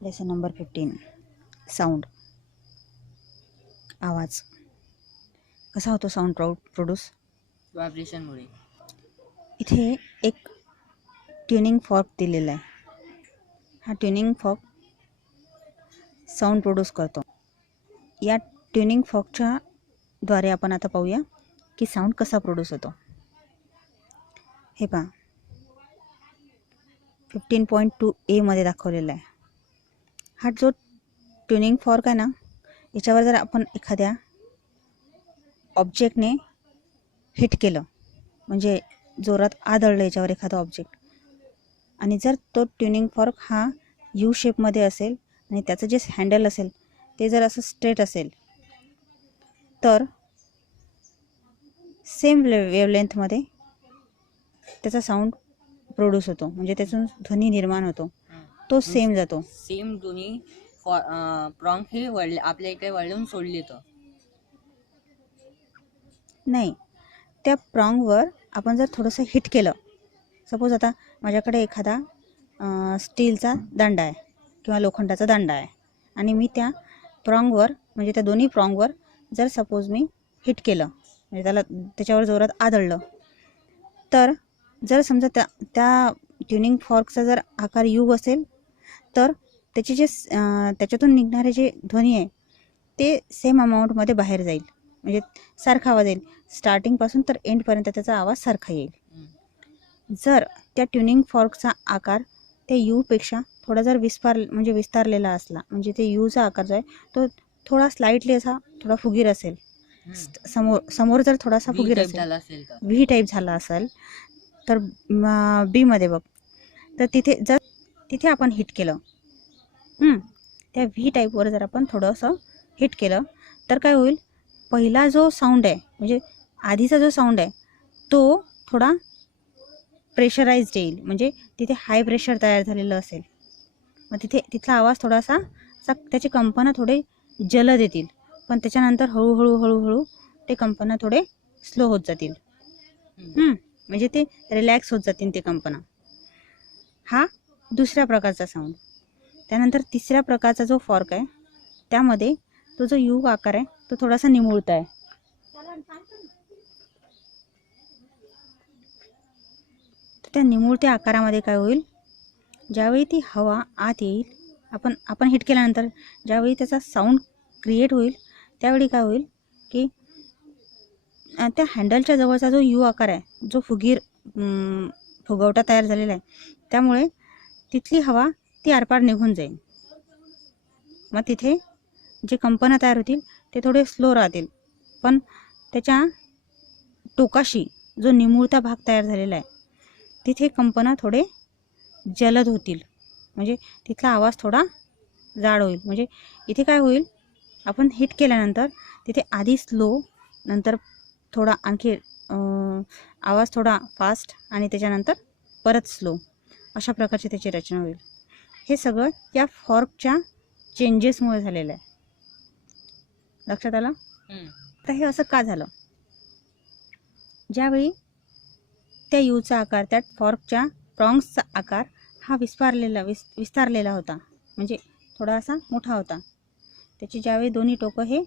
Lesson number 15 sound. आवाज कसा होतो साऊंड प्रोड्यूस? व्हायब्रेशनमुळे. इथे एक ट्युनिंग फॉर्क दिलेला आहे. हा ट्युनिंग फॉर्क साऊंड प्रोड्यूस करतो. या ट्युनिंग फॉर्कच्या द्वारे आपण आता पाहूया की साऊंड कसा प्रोड्यूस होतो. हे पहा 15.2a मध्ये दाखवलेला आहे. हा जो ट्युनिंग फॉर्क आहे ना, याच्यावर जर आपण एखाद्या ऑब्जेक्टने हिट केलं, म्हणजे जोरात आदळलं याच्यावर एखादा ऑब्जेक्ट, आणि जर तो ट्युनिंग फॉर्क हा यू शेपमध्ये असेल आणि त्याचं जे हँडल असेल ते जर असं स्ट्रेट असेल, तर सेम वेवलेंथमध्ये त्याचा साऊंड प्रोड्यूस होतो, म्हणजे त्यातून ध्वनी निर्माण होतो. तो सेम जातो. सेम दोन्ही प्रॉंग हे आपल्या इकडे वळून सोडले तर नाही, त्या प्रॉंगवर आपण जर थोडंसं हिट केलं, सपोज आता माझ्याकडे एखादा स्टीलचा दांडा आहे किंवा लोखंडाचा दांडा आहे आणि मी त्या प्रॉंगवर, म्हणजे त्या दोन्ही प्रॉंगवर जर सपोज मी हिट केलं, म्हणजे त्याच्यावर जोरात आदळलं, तर जर समजा त्या ट्युनिंग फॉर्कचा जर आकार यू असेल, तर त्याचे जे त्याच्यातून निघणारे जे ध्वनी आहे ते सेम अमाऊंटमध्ये बाहेर जाईल, म्हणजे सारखा आवाज येईल. स्टार्टिंगपासून तर एंडपर्यंत त्याचा आवाज सारखा येईल. जर त्या ट्युनिंग फॉर्कचा आकार त्या यूपेक्षा थोडा जर विस्तारलेला असला, म्हणजे ते यूचा आकार जो आहे तो थोडा स्लाइटली असा थोडा फुगीर असेल, समोर जर थोडासा फुगीर असेल, व्ही टाईप झाला असेल, तर बीमध्ये बघ, तर तिथे आपण हिट केलं, त्या व्ही टाईपवर जर आपण थोडंसं हिट केलं, तर काय होईल, पहिला जो साऊंड आहे, म्हणजे आधीचा जो साऊंड आहे तो थोडा प्रेशराइज्ड येईल, म्हणजे तिथे हाय प्रेशर तयार झालेलं असेल. मग तिथला आवाज थोडासा त्याचे कंपनं थोडे जलद येतील, पण त्याच्यानंतर हळूहळू ते कंपनं थोडे स्लो होत जातील. म्हणजे ते रिलॅक्स होत जातील ते कंपनं. हा दुसऱ्या प्रकारचा साऊंड. त्यानंतर तिसऱ्या प्रकारचा जो फॉर्क आहे, त्यामध्ये तो जो यू आकार आहे तो थोडासा निमुळता आहे. त्या निमुळत्या आकारामध्ये काय होईल, ज्यावेळी ती हवा आत येईल, आपण हिट केल्यानंतर ज्यावेळी त्याचा साऊंड क्रिएट होईल, त्यावेळी काय होईल की त्या हँडलच्या जवळचा जो यू आकार आहे, जो फुगवटा तयार झालेला आहे, त्यामुळे तिथली हवा ती आरपार निघून जाईल. मग तिथे जे कंपनं तयार होतील ते थोडे स्लो राहतील, पण त्याच्या टोकाशी जो निमुळता भाग तयार झालेला आहे तिथे कंपनं थोडे जलद होतील, म्हणजे तिथला आवाज थोडा जाड होईल. म्हणजे इथे काय होईल, आपण हिट केल्यानंतर तिथे आधी स्लो, नंतर थोडा आणखी आवाज थोडा फास्ट, आणि त्याच्यानंतर परत स्लो, अशा प्रकारची त्याची रचना होईल. हे सगळं या फॉर्कच्या चेंजेसमुळे झालेलं आहे. लक्षात आलं? तर हे असं का झालं, ज्यावेळी त्या यूचा आकार, त्या फॉर्कच्या प्रॉंग्सचा आकार हा विस्तारलेला होता, म्हणजे थोडासा मोठा होता. त्याची ज्यावेळी दोन्ही टोकं हे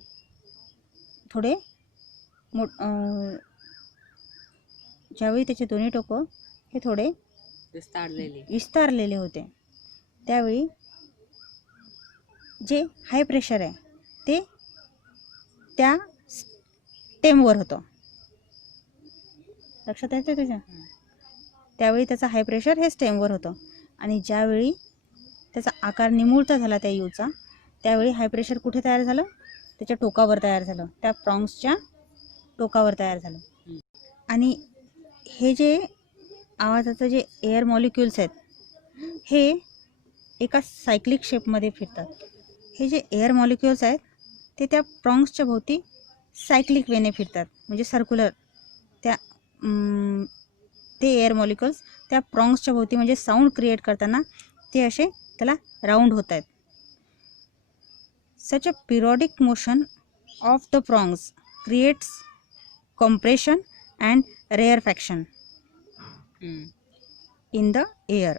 थोडे ज्यावेळी त्याचे दोन्ही टोकं हे थोडे विस्तारलेले होते, त्यावेळी जे हाय प्रेशर आहे ते त्या स्टेमवर होतं. लक्षात येतं त्याच्या? त्यावेळी त्याचा हाय प्रेशर हे स्टेमवर होतं, आणि ज्यावेळी त्याचा आकार निमुळता झाला त्या यूचा, त्यावेळी हाय प्रेशर कुठे तयार झालं, त्याच्या टोकावर तयार झालं, त्या प्रॉंग्सच्या टोकावर तयार झालं. आणि हे जे आवाजाचं जे एअर मॉलिक्युल्स आहेत हे एका सायक्लिक शेपमध्ये फिरतात. हे जे एअर मॉलिक्युल्स आहेत ते त्या प्रॉंग्सच्या भोवती सायक्लिक वेने फिरतात, म्हणजे सर्क्युलर. ते एअर मॉलिक्युल्स त्या प्रॉंग्सच्या भोवती, म्हणजे साऊंड क्रिएट करताना ते असे त्याला राऊंड होत आहेत. Such a periodic motion of the prongs creates compression and rarefaction in the air,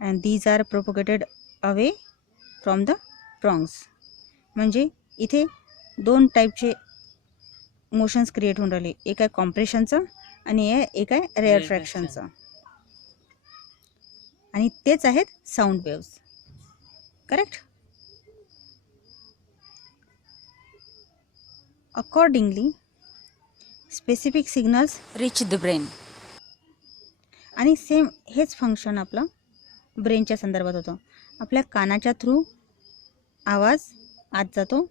and these are propagated away from the prongs. म्हणजे इथे 2 टाईपचे मोशन्स क्रिएट होऊन राहिले. एक आहे कॉम्प्रेशनचं आणि एक आहे रेअर फ्रॅक्शनचं. आणि तेच आहेत sound waves. Correct. Accordingly specific signals reach the brain. आणि सेम हेच फंक्शन आपलं ब्रेनच्या संदर्भात होतं. आपल्या कानाच्या थ्रू आवाज आत जातो,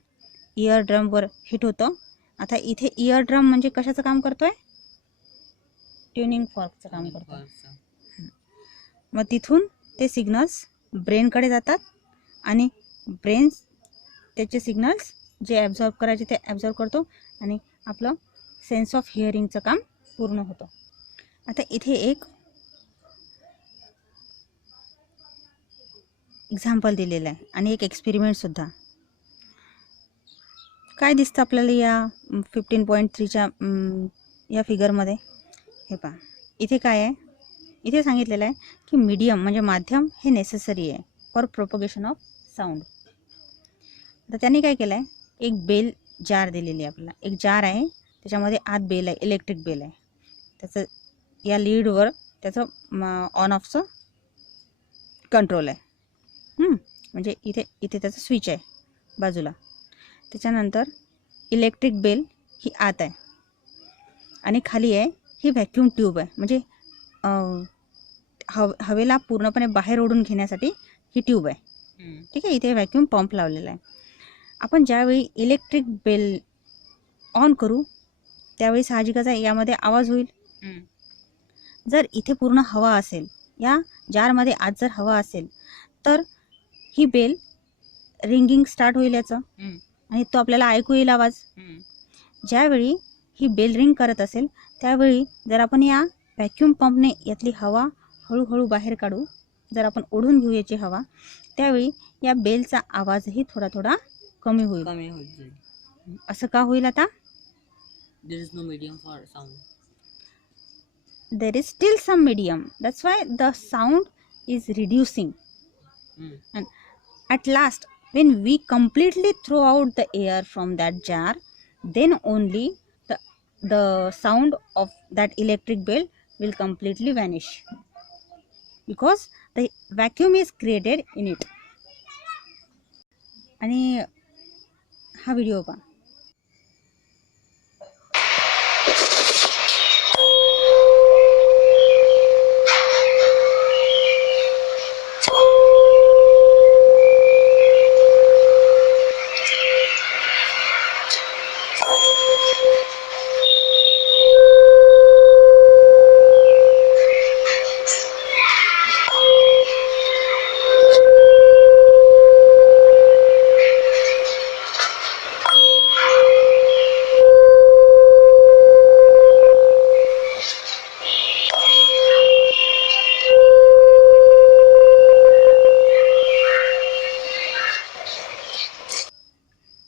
इयर ड्रमवर हिट होतं. आता इथे इयर ड्रम म्हणजे कशाचं काम करतोय? ट्युनिंग फॉर्कचं काम करतोय. मग तिथून ते सिग्नल्स ब्रेनकडे जातात आणि ब्रेन त्याचे सिग्नल्स जे ॲब्झॉर्ब करायचे ते ॲब्झॉर्ब करतो आणि आपलं सेन्स ऑफ हिअरिंगचं काम पूर्ण होतं. आता इथे एक एक्झाम्पल दिलेलं आहे आणि एक एक्सपेरिमेंटसुद्धा. काय दिसतं आपल्याला या 15.3च्या या फिगरमध्ये? हे पहा, इथे काय आहे? इथे सांगितलेलं आहे की मीडियम म्हणजे माध्यम हे नेसेसरी आहे फॉर प्रोपगेशन ऑफ साऊंड. तर त्यांनी काय केलं आहे, एक बेल जार दिलेली आहे आपल्याला. एक जार आहे, त्याच्यामध्ये आत बेल आहे, इलेक्ट्रिक बेल आहे. त्याचं या लीडवर त्याचं ऑन ऑफचं कंट्रोल आहे. म्हणजे इथे त्याचं स्विच आहे बाजूला. त्याच्यानंतर इलेक्ट्रिक बेल ही आत आहे आणि खाली आहे ही व्हॅक्यूम ट्यूब आहे. म्हणजे हवेला पूर्णपणे बाहेर ओढून घेण्यासाठी ही ट्यूब आहे. ठीक आहे. इथे व्हॅक्यूम पंप लावलेला आहे. आपण ज्यावेळी इलेक्ट्रिक बेल ऑन करू त्यावेळी साहजिकच आहे यामध्ये आवाज होईल. जर इथे पूर्ण हवा असेल, या जारमध्ये आत जर हवा असेल तर ही बेल रिंगिंग स्टार्ट होईल याचं आणि तो आपल्याला ऐकू येईल आवाज. ज्यावेळी ही बेल रिंग करत असेल त्यावेळी जर आपण या व्हॅक्यूम पंपने यातली हवा हळूहळू बाहेर काढू, जर आपण ओढून घेऊ याची हवा, त्यावेळी या बेलचा आवाजही थोडा थोडा कमी होईल. असं का होईल? आता There is no medium for sound. there is still some medium, that's why the sound is reducing. And at last when we completely throw out the air from that jar, then only the sound of that electric bell will completely vanish because the vacuum is created in it. आणि हा video पहा.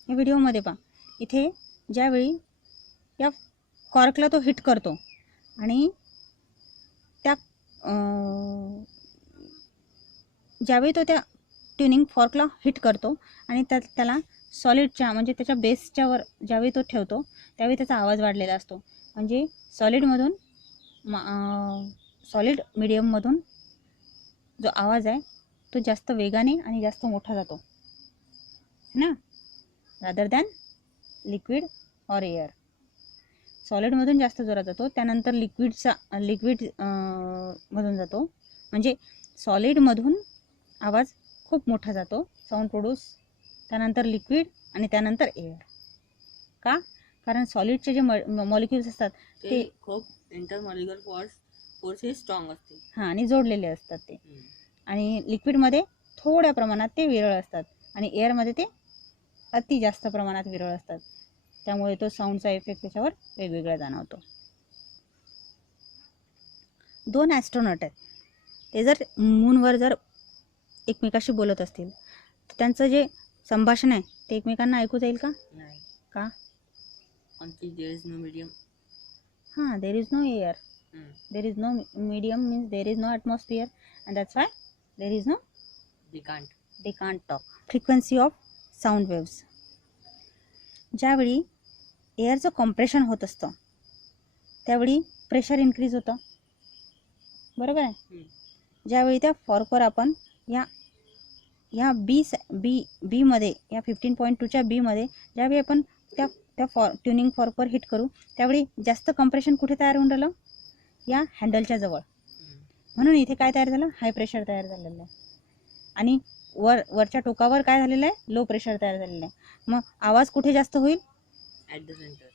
या व्हिडिओमध्ये पहा, इथे ज्यावेळी या कॉर्कला तो हिट करतो आणि त्या ज्यावेळी तो त्या ट्युनिंग फॉर्कला हिट करतो आणि त्याला सॉलिडच्या म्हणजे त्याच्या बेसच्यावर ज्यावेळी तो ठेवतो त्यावेळी त्याचा आवाज वाढलेला असतो. म्हणजे सॉलिडमधून सॉलिड मीडियममधून जो आवाज आहे तो जास्त वेगाने आणि जास्त मोठा जातो ना, rather than liquid or air. सॉलिडमधून जास्त जोरात जातो, त्यानंतर लिक्विड मधून जातो. म्हणजे सॉलिडमधून आवाज खूप मोठा जातो, साऊंड प्रोड्यूस, त्यानंतर लिक्विड आणि त्यानंतर एअर. का? कारण सॉलिडचे जे मॉलिक्युल्स असतात ते खूप इंटरमॉलिक्युलर फोर्स हे स्ट्रॉंग असते. हां, आणि जोडलेले असतात ते. आणि लिक्विडमध्ये थोड्या प्रमाणात ते विरळ असतात आणि एअरमध्ये ते अति जास्त प्रमाणात विरळ असतात. त्यामुळे तो साऊंडचा इफेक्ट त्याच्यावर वेगवेगळा जाणवतो. 2 ॲस्ट्रॉनॉट आहेत, ते जर मूनवर जर एकमेकाशी बोलत असतील तर त्यांचं जे संभाषण आहे ते एकमेकांना ऐकू जाईल का? नाही. का? There is no medium. हां, there is no air, there is no medium, means there is no atmosphere, and that's why there is no, They can't. They can't talk. Frequency of sound waves. ज्यावेळी एअरचं compression होत असतं त्यावेळी pressure increase होतं, बरोबर आहे. ज्यावेळी त्या फॉर्कवर आपण या बीमध्ये, या 15.2च्या बीमध्ये ज्यावेळी आपण त्या ट्युनिंग फॉर्कवर हिट करू त्यावेळी जास्त कॉम्प्रेशन कुठे तयार होऊन राहिलं, या हँडलच्या जवळ. म्हणून इथे काय तयार झालं, हाय प्रेशर तयार झालेलं आहे. आणि वरच्या टोकावर काय झालेलं आहे, लो प्रेशर तयार झालेलं आहे. मग आवाज कुठे जास्त होईल, ॲट द सेंटर.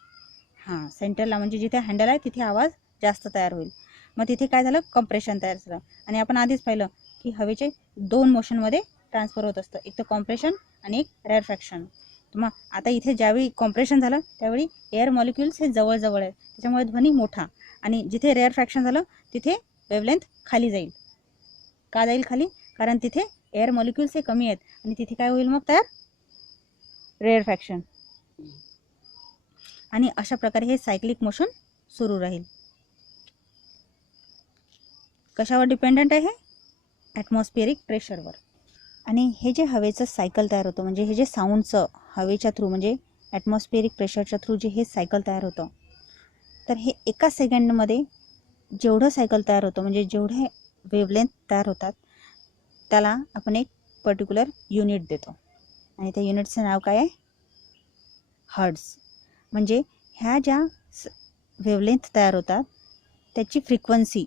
हां, सेंटरला, म्हणजे जिथे हँडल आहे तिथे आवाज जास्त तयार होईल. मग तिथे काय झालं, कॉम्प्रेशन तयार झालं. आणि आपण आधीच पाहिलं की हवेचे 2 मोशनमध्ये ट्रान्सफर होत असतं, एक तर कॉम्प्रेशन आणि एक रेअरफॅक्शन. मग आता इथे ज्यावेळी कॉम्प्रेशन झालं त्यावेळी एअर मॉलिक्युल्स हे जवळजवळ आहेत, त्याच्यामुळे ध्वनी मोठा. आणि जिथे रेअरफॅक्शन झालं तिथे वेवलेंथ खाली जाईल. का जाईल खाली, कारण तिथे एअर मॉलिक्युल्स हे कमी आहेत आणि तिथे काय होईल मग तयार, रेअरफॅक्शन. आणि अशा प्रकारे हे सायक्लिक मोशन सुरू राहील. कशावर डिपेंडंट आहे, ॲटमॉस्फिअरिक प्रेशरवर. आणि हे जे हवेचं सायकल तयार होतं, म्हणजे हे जे साऊंडचं हवेच्या थ्रू, म्हणजे ॲटमॉस्फिअरिक प्रेशरच्या थ्रू जे हे सायकल तयार होतं, तर हे एका सेकंडमध्ये जेवढं सायकल तयार होतं, म्हणजे जेवढे वेवलेंथ तयार होतात त्याला आपण एक पर्टिक्युलर युनिट देतो. आणि त्या युनिटचं नाव काय आहे, हर्ट्झ. म्हणजे ह्या ज्या वेवलेंथ तयार होतात त्याची फ्रिक्वेन्सी,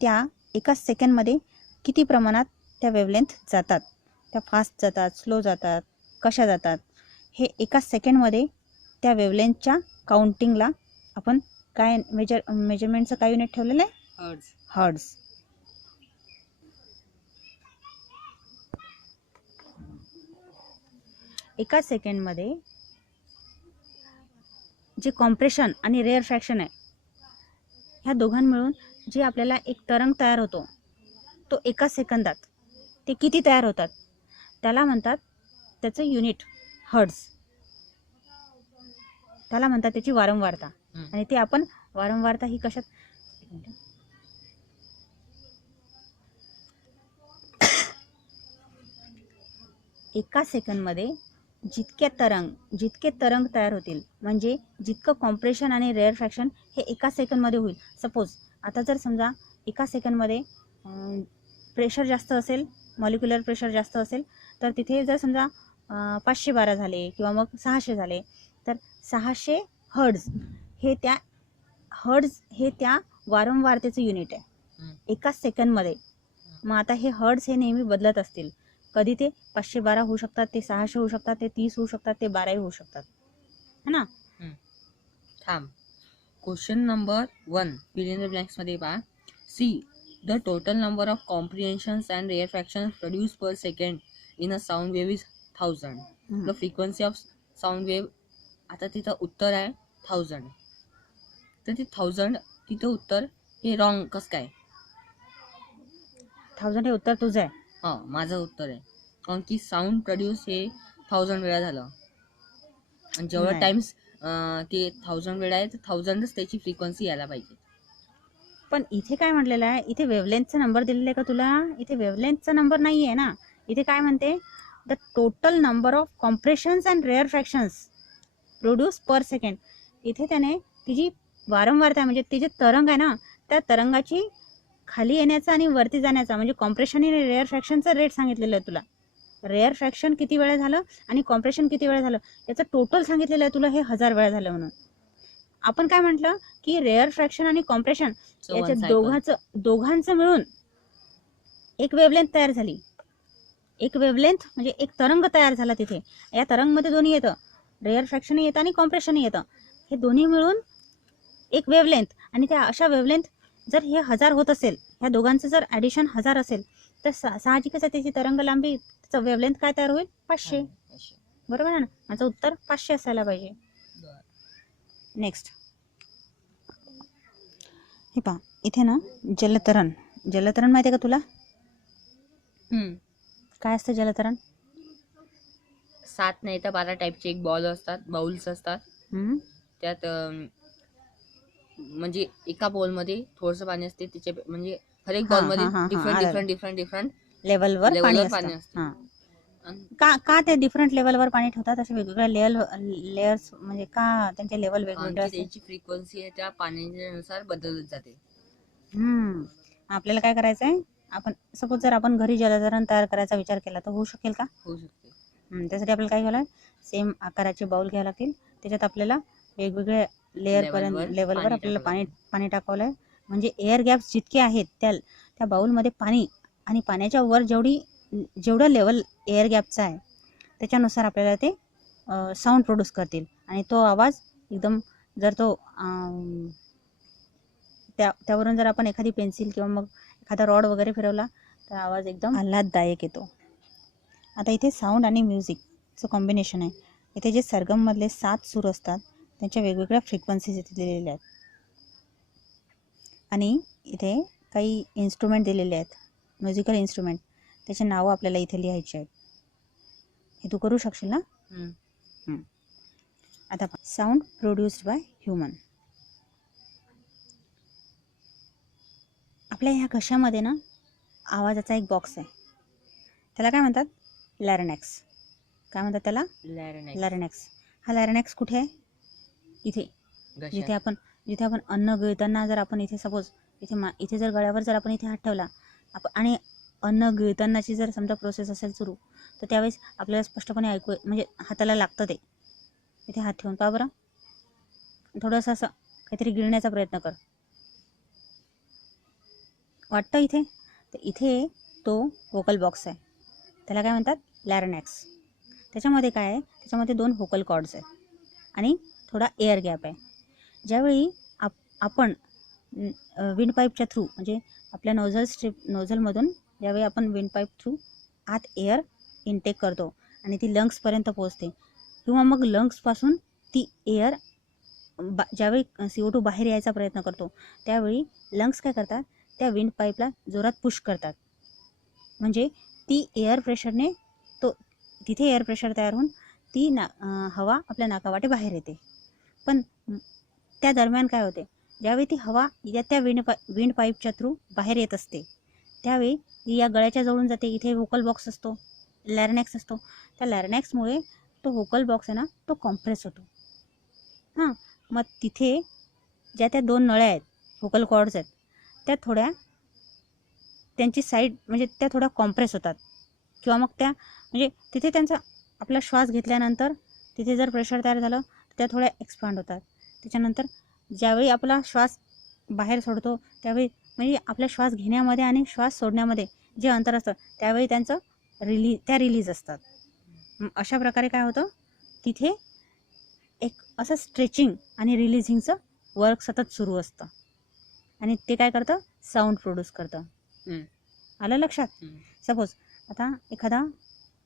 त्या एका सेकंडमध्ये किती प्रमाणात त्या वेवलेंथ जातात, त्या फास्ट जातात, स्लो जातात, कशा जातात, हे एका सेकंडमध्ये त्या वेवलेंथच्या काउंटिंगला आपण काय मेजरमेंटचं काय युनिट ठेवलेलं आहे, हर्ट्झ. एका सेकंडमध्ये जे कॉम्प्रेशन आणि रेअरफॅक्शन आहे ह्या दोघां मिळून जे आपल्याला एक तरंग तयार होतो, तो एका सेकंदात ते किती तयार होतात त्याला म्हणतात, त्याचं युनिट हर्ट्झ. त्याला म्हणतात त्याची वारंवारता. आणि ते आपण वारंवारता ही कशात, एका सेकंदमध्ये जितके तरंग तयार होतील, म्हणजे जितकं कॉम्प्रेशन आणि रेअरफॅक्शन हे एका सेकंदमध्ये होईल. सपोज आता जर समजा एका सेकंदमध्ये प्रेशर जास्त असेल, मॉलिक्युलर प्रेशर जास्त असेल, तर तिथे जर समजा 512 झाले किंवा मग 600 झाले, तर 600 हर्ट्झ हे त्या वारंवारतेचं युनिट आहे एका सेकंदमध्ये. मग आता हे हर्ट्झ हे नेहमी बदलत असतील, कधी ते 512 होऊ शकतात, ते 600 होऊ शकतात, ते 30 होऊ शकतात, ते 12 होऊ शकतात, है ना. थांब, question number 1 fill in the blanks मध्ये पहा. See the total number of compressions and rarefactions produce per second in a sound wave is 1000. The frequency of sound wave, आता तिथं उत्तर आहे 1000, तर ते 1000 तिथं उत्तर हे रॉंग कसं काय. 1000 हे उत्तर तुझं आहे. हां, माझं उत्तर आहे, कारण की साऊंड प्रोड्यूस हे 1000 वेळा झालं आणि जेवढा नाही. टाइम्स ते 1000 वेळा आहे, तर 1000च त्याची फ्रिक्वेन्सी यायला पाहिजे. पण इथे काय म्हटलेलं आहे, इथे वेव्हलेंथचा नंबर दिलेला आहे का तुला, इथे वेव्हलेंथचा नंबर नाही आहे ना. इथे काय म्हणते, the total number of compressions and rarefactions produce per second. इथे त्याने तिची वारंवारता, म्हणजे ती जे तरंग आहे ना, त्या तरंगाची खाली येण्याचा आणि वरती जाण्याचा, म्हणजे कॉम्प्रेशन आणि रेअरफॅक्शनचा रेट सांगितलेलं आहे तुला. रेअरफॅक्शन किती वेळा झालं आणि कॉम्प्रेशन किती वेळा झालं याचं टोटल सांगितलेलं आहे तुला, हे 1000 वेळा झालं. म्हणून आपण काय म्हटलं की रेअरफॅक्शन आणि कॉम्प्रेशन याच्या दोघांचं मिळून एक वेवलेंथ तयार झाली. एक वेवलेंथ म्हणजे एक तरंग तयार झाला. तिथे या तरंगमध्ये दोन्ही येतं, रेअरफॅक्शनही येतं आणि कॉम्प्रेशनही येतं. हे दोन्ही मिळून एक वेवलेंथ. आणि त्या अशा वेवलेंथ जर हे 1000 होत असेल, ह्या दोघांचं जर ॲडिशन 1000 असेल, तर साहजिकच आहे त्याची तरंग लांबी, त्याचं वेवलेंथ काय तयार होईल, 500. बरोबर आहे ना. माझं उत्तर 500 असायला पाहिजे. नेक्स्ट हे पहा, इथे ना जलतरण माहिती आहे का तुला, काय असतं जलतरण. 7 नाही तर 12 टाईपचे एक बाउल्स असतात. त्यात म्हणजे एका बॉलमध्ये थोडंसं पाणी असते, त्याच्या म्हणजे हर एक बॉलमध्ये डिफरंट लेवलवर पाणी असतं. का ते डिफरंट लेवलवर पाणी ठेवतात, असे वेगवेगळ्या लेयर्स म्हणजे का त्यांचे लेवल वेगवेगळे असते? त्यांची फ्रिक्वेन्सी आहे त्या पाण्यानुसार बदलत जाते. आपल्याला काय करायचं आहे, आपण सपोज जर आपण घरी जलतरण तयार करायचा विचार केला तर होऊ शकेल का? होऊ शकते. त्यासाठी आपल्याला काय घ्यावं, सेम आकाराचे बाउल घ्यावे लागतील. त्याच्यात आपल्याला वेगवेगळ्या लेवलवर आपल्याला पाणी टाकावं लागेल. म्हणजे एअर गॅप्स जितके आहेत त्या बाउलमध्ये पाणी आणि पाण्याच्या वर जेवढं लेवल एअर गॅपचा आहे त्याच्यानुसार आपल्याला ते साऊंड प्रोड्यूस करतील. आणि तो आवाज एकदम जर तो त्यावरून जर आपण एखादी पेन्सिल किंवा मग एखादा रॉड वगैरे फिरवला तर आवाज एकदम आल्हाददायक येतो. आता इथे साऊंड आणि म्युझिकचं कॉम्बिनेशन आहे. इथे जे सरगममधले 7 सूर असतात त्यांच्या वेगवेगळ्या फ्रिक्वेन्सीज इथे दिलेल्या आहेत. आणि इथे काही इन्स्ट्रुमेंट दिलेले आहेत, म्युझिकल इन्स्ट्रुमेंट. त्याचे नावं आपल्याला इथे लिहायचे आहेत. हे तू करू शकशील ना? आता साऊंड प्रोड्यूस्ड बाय ह्युमन. आपल्या ह्या घशामध्ये ना आवाजाचा एक बॉक्स आहे, त्याला काय म्हणतात? लॅरिनेक्स. काय म्हणतात त्याला? लॅरिनेक्स. हा लॅरिनेक्स कुठे आहे? इथे. जिथे आपण अन्न गिळताना जर आपण इथे सपोज इथे जर गळ्यावर जर आपण इथे हात ठेवला आणि अन्न गिळतानाची जर समजा प्रोसेस असेल सुरू, तर त्यावेळेस आपल्याला स्पष्टपणे ऐकू म्हणजे हाताला लागतं ते. इथे हात ठेवून पहा बरं, थोडंसं असं काहीतरी गिळण्याचा प्रयत्न कर. वाटतं इथे? तर इथे तो व्होकल बॉक्स आहे, त्याला काय म्हणतात? लॅरिनेक्स. त्याच्यामध्ये काय आहे? त्याच्यामध्ये 2 व्होकल कॉर्ड्स आहेत आणि थोडा एअर गॅप आहे. ज्यावेळी आपण विंड पाईपच्या थ्रू म्हणजे आपल्या नोझलमधून ज्यावेळी आपण विंड पाईप थ्रू आत एअर इनटेक करतो आणि ती लंग्सपर्यंत पोहोचते, किंवा मग लंग्सपासून ती एअर ज्यावेळी CO2 बाहेर यायचा प्रयत्न करतो, त्यावेळी लंग्स काय करतात? त्या विंड पाईपला जोरात पुश करतात. म्हणजे ती एअर प्रेशरने तिथे एअर प्रेशर तयार होऊन ती हवा आपल्या नाकावाटे बाहेर येते. पण त्या दरम्यान काय होते? ज्यावेळी ती हवा त्या विंड पाईपच्या थ्रू बाहेर येत असते, त्यावेळी ती या गळ्याच्या जवळून जाते. इथे व्होकल बॉक्स असतो, लॅरिनेक्स असतो. त्या लॅरिनेक्समुळे तो व्होकल बॉक्स आहे ना, तो कॉम्प्रेस होतो. मग तिथे ज्या त्या 2 नळ्या आहेत, व्होकल कॉर्ड्स आहेत, त्या थोड्या त्यांची साईड म्हणजे त्या थोड्या कॉम्प्रेस होतात, किंवा मग त्या म्हणजे तिथे त्यांचा आपला श्वास घेतल्यानंतर तिथे जर प्रेशर तयार झालं तर त्या थोड्या एक्सपांड होतात. त्याच्यानंतर ज्यावेळी आपला श्वास बाहेर सोडतो त्यावेळी म्हणजे आपला श्वास घेण्यामध्ये आणि श्वास सोडण्यामध्ये जे अंतर असतं त्यावेळी त्यांचं रिलीज असतात. अशा प्रकारे काय होतं? तिथे एक असं स्ट्रेचिंग आणि रिलीजिंगचं वर्क सतत सुरू असतं आणि ते काय करतं? साऊंड प्रोड्यूस करतं. आलं लक्षात? सपोज आता एखादा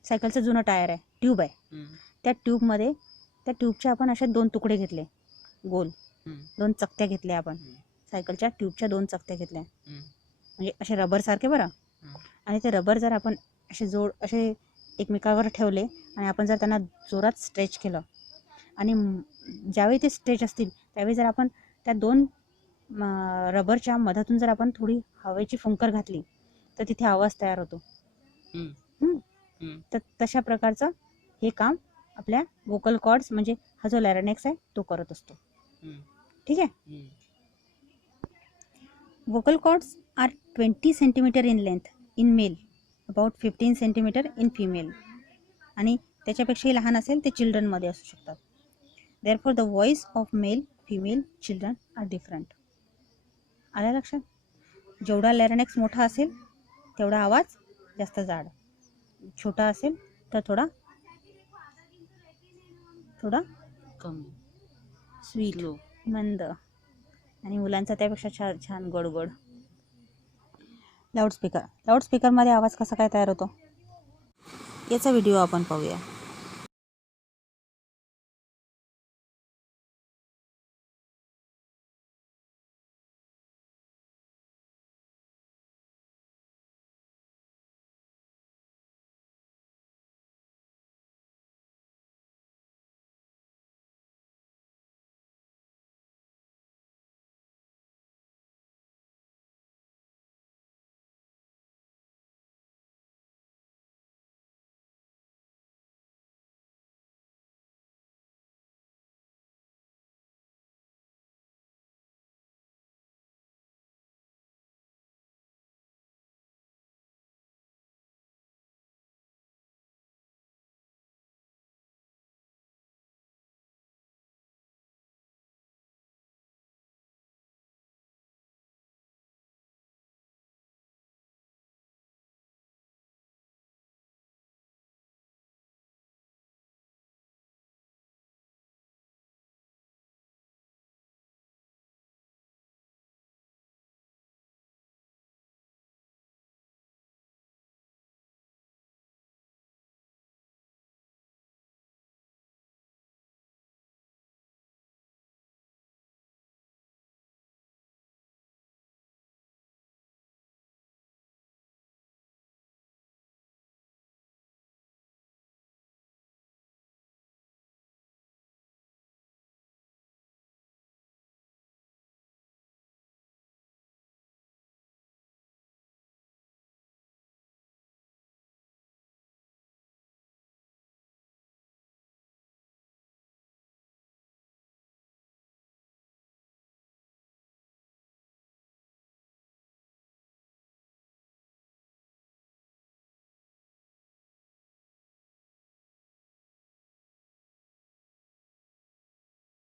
सायकलचं जुनं टायर आहे, ट्यूब आहे. त्या ट्यूबचे आपण असे 2 तुकडे घेतले, गोल 2 चकत्या घेतल्या. आपण सायकलच्या ट्यूबच्या 2 चकत्या घेतल्या, म्हणजे असे रबर सारखे बरं. आणि ते रबर जर आपण असे एकमेकावर ठेवले आणि आपण जर त्यांना जोरात स्ट्रेच केलं आणि ज्यावेळी ते स्ट्रेच असतील त्यावेळी जर आपण त्या 2 रबरच्या मधातून जर आपण थोडी हवेची फुंकर घातली तर तिथे आवाज तयार होतो. तर तशा प्रकारचं हे काम आपल्या व्होकल कॉर्ड्स म्हणजे हा जो लॅरिनेक्स आहे तो करत असतो. ठीक आहे. Vocal cords are 20 centimetre in length in male, about 15 centimetre in female, आणि त्याच्यापेक्षाही लहान असेल ते चिल्ड्रनमध्ये असू शकतात. Therefore the voice of male female children are different. आल्या लक्षात? जेवढा लॅरिनेक्स मोठा असेल तेवढा आवाज जास्त जाड, छोटा असेल तर थोडा कमी, स्वीट, मंद, आणि मुलांचा त्यापेक्षा छान गोड. लाऊडस्पीकरमध्ये आवाज कसा काय तयार होतो याचा व्हिडिओ आपण पाहूया.